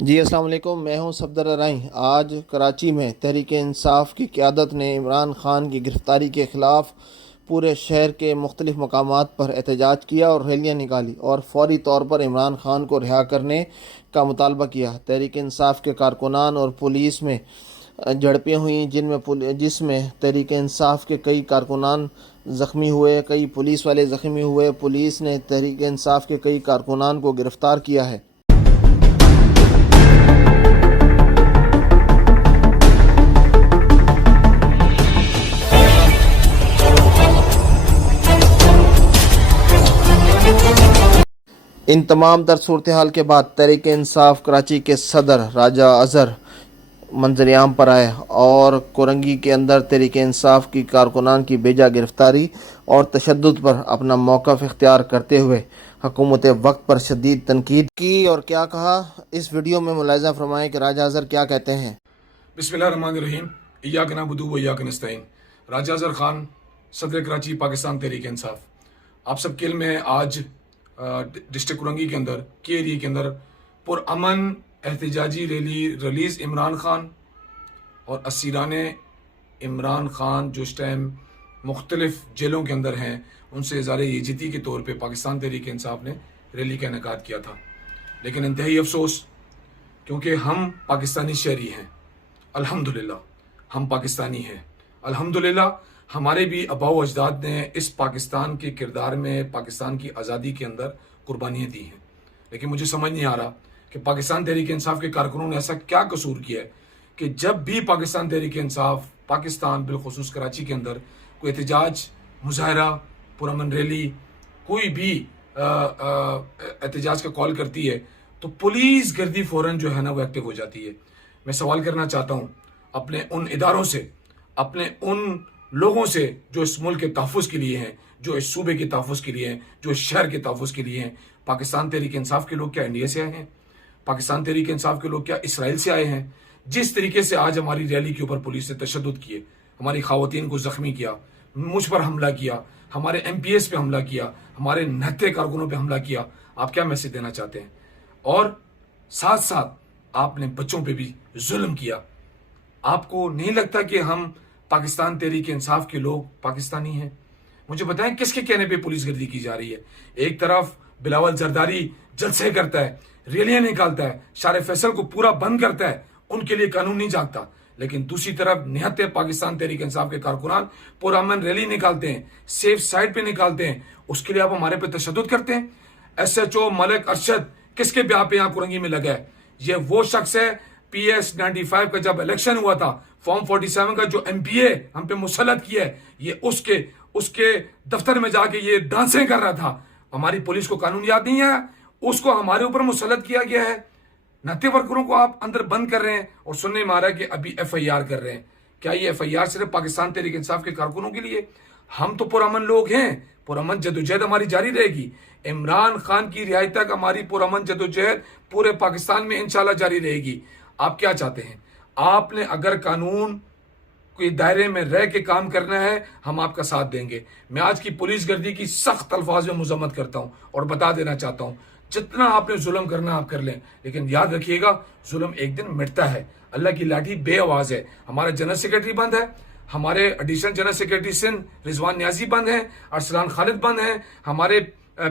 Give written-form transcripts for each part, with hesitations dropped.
جی السلام علیکم، میں ہوں صفدر ارائیں۔ آج کراچی میں تحریک انصاف کی قیادت نے عمران خان کی گرفتاری کے خلاف پورے شہر کے مختلف مقامات پر احتجاج کیا اور ریلیاں نکالی اور فوری طور پر عمران خان کو رہا کرنے کا مطالبہ کیا۔ تحریک انصاف کے کارکنان اور پولیس میں جھڑپیں ہوئیں جس میں تحریک انصاف کے کئی کارکنان زخمی ہوئے، کئی پولیس والے زخمی ہوئے۔ پولیس نے تحریک انصاف کے کئی کارکنان کو گرفتار کیا ہے۔ ان تمام تر صورتحال کے بعد تحریک انصاف کراچی کے صدر راجہ اظہر منظر عام پر آئے اور کورنگی کے اندر تحریک انصاف کی کارکنان کی بیجا گرفتاری اور تشدد پر اپنا موقف اختیار کرتے ہوئے حکومت وقت پر شدید تنقید کی۔ اور کیا کہا، اس ویڈیو میں ملاحظہ فرمائیں کہ راجہ اظہر کیا کہتے ہیں۔ بسم اللہ الرحمن الرحیم۔ ایاک نعبد و ایاک نستعین۔ راجہ اظہر خان، صدر کراچی، پاکستان تحریک انصاف۔ آپ سب کے علم میں آج ڈسٹرکٹ کورنگی کے اندر کے ایریے کے اندر پرامن احتجاجی ریلی ریلیز عمران خان اور اسیران عمران خان جو اس ٹائم مختلف جیلوں کے اندر ہیں ان سے اظہار یکجہتی کے طور پہ پاکستان تحریک انصاف نے ریلی کا انعقاد کیا تھا۔ لیکن انتہائی افسوس، کیونکہ ہم پاکستانی شہری ہیں، الحمدللہ ہم پاکستانی ہیں، الحمدللہ ہمارے بھی آباء و اجداد نے اس پاکستان کے کردار میں پاکستان کی آزادی کے اندر قربانیاں دی ہیں۔ لیکن مجھے سمجھ نہیں آ رہا کہ پاکستان تحریک انصاف کے کارکنوں نے ایسا کیا قصور کیا ہے کہ جب بھی پاکستان تحریک انصاف پاکستان بالخصوص کراچی کے اندر کوئی احتجاج، مظاہرہ، پرامن ریلی، کوئی بھی احتجاج کا کال کرتی ہے تو پولیس گردی فوراً جو ہے نا وہ ایکٹیو ہو جاتی ہے۔ میں سوال کرنا چاہتا ہوں اپنے ان اداروں سے، اپنے ان لوگوں سے جو اس ملک کے تحفظ کے لیے ہیں، جو اس صوبے کے تحفظ کے لیے ہیں، جو اس شہر کے تحفظ کے لیے ہیں۔ پاکستان تحریک انصاف کے لوگ کیا انڈیا سے آئے ہیں؟ پاکستان تحریک انصاف کے لوگ کیا اسرائیل سے آئے ہیں؟ جس طریقے سے آج ہماری ریلی کے اوپر پولیس نے تشدد کیے، ہماری خواتین کو زخمی کیا، مجھ پر حملہ کیا، ہمارے ایم پی ایس پہ حملہ کیا، ہمارے نہتے کارکنوں پہ حملہ کیا، آپ کیا میسج دینا چاہتے ہیں؟ اور ساتھ ساتھ آپ نے بچوں پہ بھی ظلم کیا۔ آپ کو نہیں لگتا کہ ہم پاکستان تحریک انصاف کے لوگ پاکستانی ہیں؟ مجھے بتائیں کس کے کہنے پہ پولیس گردی کی جا رہی ہے؟ ایک طرف بلاول زرداری جلسے کرتا ہے، ریلیاں نکالتا ہے، شار فیصل کو پورا بند کرتا ہے، ان کے لیے قانون نہیں جانگتا، لیکن دوسری طرف نہتے پاکستان تحریک انصاف کے کارکنان پرامن ریلی نکالتے ہیں، سیف سائڈ پہ نکالتے ہیں، اس کے لیے آپ ہمارے پہ تشدد کرتے ہیں۔ ایس ایچ او ملک ارشد کس کے بیاہ پہ یہاں کورنگی میں لگا ہے؟ یہ وہ شخص ہے پی ایس 95 کا جب الیکشن ہوا تھا، فارم 47 کا جو ایم پی اے ہم پہ مسلط کیا ہے، یہ اس کے دفتر میں جا کے یہ ڈانسیں کر رہا تھا۔ ہماری پولیس کو قانون یاد نہیں ہے، اس کو ہمارے اوپر مسلط کیا گیا ہے۔ نہتے ورکروں کو آپ اندر بند کر رہے ہیں اور سننے میں آ رہا ہے کہ ابھی ایف آئی آر کر رہے ہیں۔ کیا یہ ایف آئی آر صرف پاکستان تحریک انصاف کے کارکنوں کے لیے؟ ہم تو پرامن لوگ ہیں، پرامن جدوجہد ہماری جاری رہے گی۔ عمران خان کی رہائی تک ہماری پرامن جدوجہد پورے پاکستان میں انشاءاللہ جاری رہے گی۔ آپ کیا چاہتے ہیں؟ آپ نے اگر قانون کے دائرے میں رہ کے کام کرنا ہے، ہم آپ کا ساتھ دیں گے۔ میں آج کی پولیس گردی کی سخت الفاظ میں مذمت کرتا ہوں اور بتا دینا چاہتا ہوں، جتنا آپ نے ظلم کرنا آپ کر لیں، لیکن یاد رکھیے گا ظلم ایک دن مٹتا ہے۔ اللہ کی لاٹھی بے آواز ہے۔ ہمارا جنرل سیکرٹری بند ہے، ہمارے ایڈیشنل جنرل سیکرٹری سندھ رضوان نیازی بند ہیں، ارسلان خالد بند ہیں، ہمارے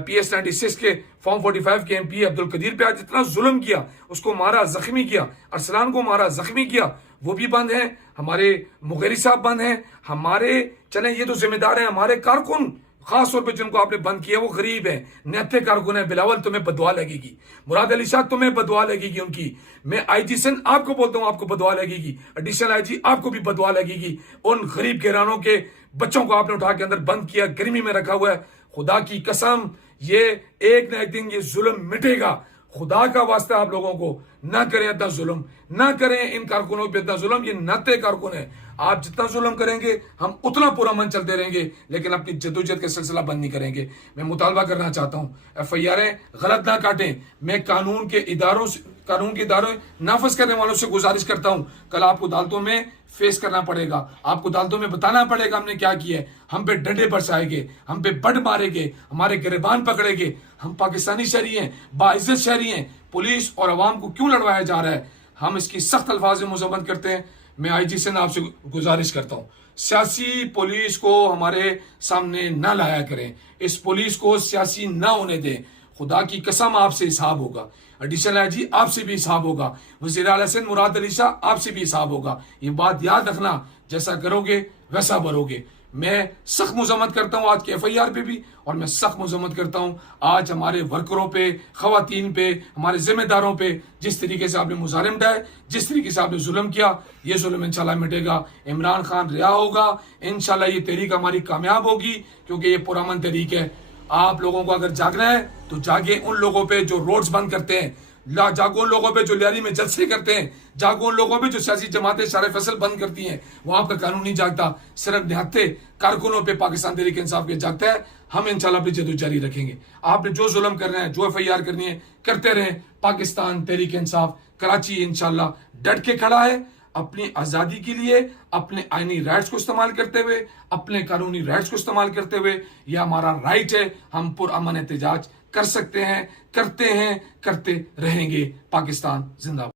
پی ایس 96 کے فارم 45 کے ایم پی عبدالقدیر پہ آج جتنا ظلم کیا، اس کو مارا، زخمی کیا، ارسلان کو مارا، زخمی کیا، وہ بھی بند ہیں۔ ہمارے مغیری صاحب بند ہیں۔ ہمارے چلیں یہ تو ذمہ دار ہیں، ہمارے کارکن خاص طور پہ جن کو آپ نے بند کیا وہ غریب ہیں، نہتے کارکن ہیں۔ بلاول تمہیں بددعا لگے گی، مراد علی شاہ تمہیں بددعا لگے گی ان کی۔ میں آئی جی سندھ آپ کو بولتا ہوں آپ کو بددعا لگے گی، ایڈیشنل آئی جی آپ کو بھی بددعا لگے گی۔ ان غریب گھرانوں کے بچوں کو آپ نے اٹھا کے اندر بند کیا، گرمی میں رکھا ہوا ہے۔ خدا کی قسم یہ ایک نہ ایک دن یہ ظلم مٹے گا۔ خدا کا واسطہ آپ لوگوں کو نہ کریں اتنا ظلم، نہ کریں ان کارکنوں پہ اتنا ظلم۔ یہ نہتے کارکن ہیں، آپ جتنا ظلم کریں گے ہم اتنا پرامن چلتے رہیں گے، لیکن اپنی جدوجہد کا سلسلہ بند نہیں کریں گے۔ میں مطالبہ کرنا چاہتا ہوں ایف آئی آریں غلط نہ کاٹیں۔ میں قانون کے اداروں نافذ کرنے والوں سے گزارش کرتا ہوں، کل آپ کو عدالتوں میں فیس کرنا پڑے گا, آپ کو عدالتوں میں بتانا پڑے گا ہم نے کیا کیا ہے. ہم پہ ڈنڈے برسائے گے, ہم پہ بڑ مارے گے, ہمارے گریبان پکڑے گے. ہم پاکستانی شہری ہیں, باعزت شہری ہیں. پولیس اور عوام کو کیوں لڑوایا جا رہا ہے؟ ہم اس کی سخت الفاظ میں مذمت کرتے ہیں. میں آئی جی سندھ آپ سے گزارش کرتا ہوں, سیاسی پولیس کو ہمارے سامنے نہ لایا کریں, اس پولیس کو سیاسی نہ ہونے دیں. خدا کی قسم آپ سے حساب ہوگا, ایڈیشنل آئی جی آپ سے بھی حساب ہوگا, وزیر اعلیٰ سندھ مراد علی شاہ آپ سے بھی حساب ہوگا. یہ بات یاد رکھنا, جیسا کرو گے ویسا بھرو گے. میں سخت مذمت کرتا ہوں آج کے ایف آئی آر پہ بھی, اور میں سخت مذمت کرتا ہوں آج ہمارے ورکروں پہ, خواتین پہ, ہمارے ذمہ داروں پہ جس طریقے سے آپ نے مظالم ڈھائے, جس طریقے سے آپ نے ظلم کیا. یہ ظلم انشاءاللہ مٹے گا, عمران خان رہا ہوگا انشاءاللہ. یہ تحریک ہماری کامیاب ہوگی کیونکہ یہ پرامن تحریک ہے. آپ لوگوں کو اگر جاگنا ہے تو جاگے ان لوگوں پہ جو روڈز بند کرتے ہیں, جاگو ان لوگوں پہ جو لیاری میں جلسے کرتے ہیں, جاگو ان لوگوں پہ جو سیاسی جماعتیں شارع فیصل بند کرتی ہیں. وہ آپ کا قانون نہیں جاگتا, صرف نہتے کارکنوں پہ پاکستان تحریک انصاف کے جاگتا ہے. ہم انشاءاللہ اپنی جدوجہد جاری رکھیں گے. آپ نے جو ظلم کرنا ہے, جو ایف آئی آر کرنی ہے کرتے رہیں. پاکستان تحریک انصاف کراچی انشاءاللہ ڈٹ کے کھڑا ہے اپنی آزادی کے لیے, اپنے آئینی رائٹس کو استعمال کرتے ہوئے, اپنے قانونی رائٹس کو استعمال کرتے ہوئے. یہ ہمارا رائٹ ہے, ہم پرامن احتجاج کر سکتے ہیں, کرتے ہیں, کرتے رہیں گے. پاکستان زندہ باد.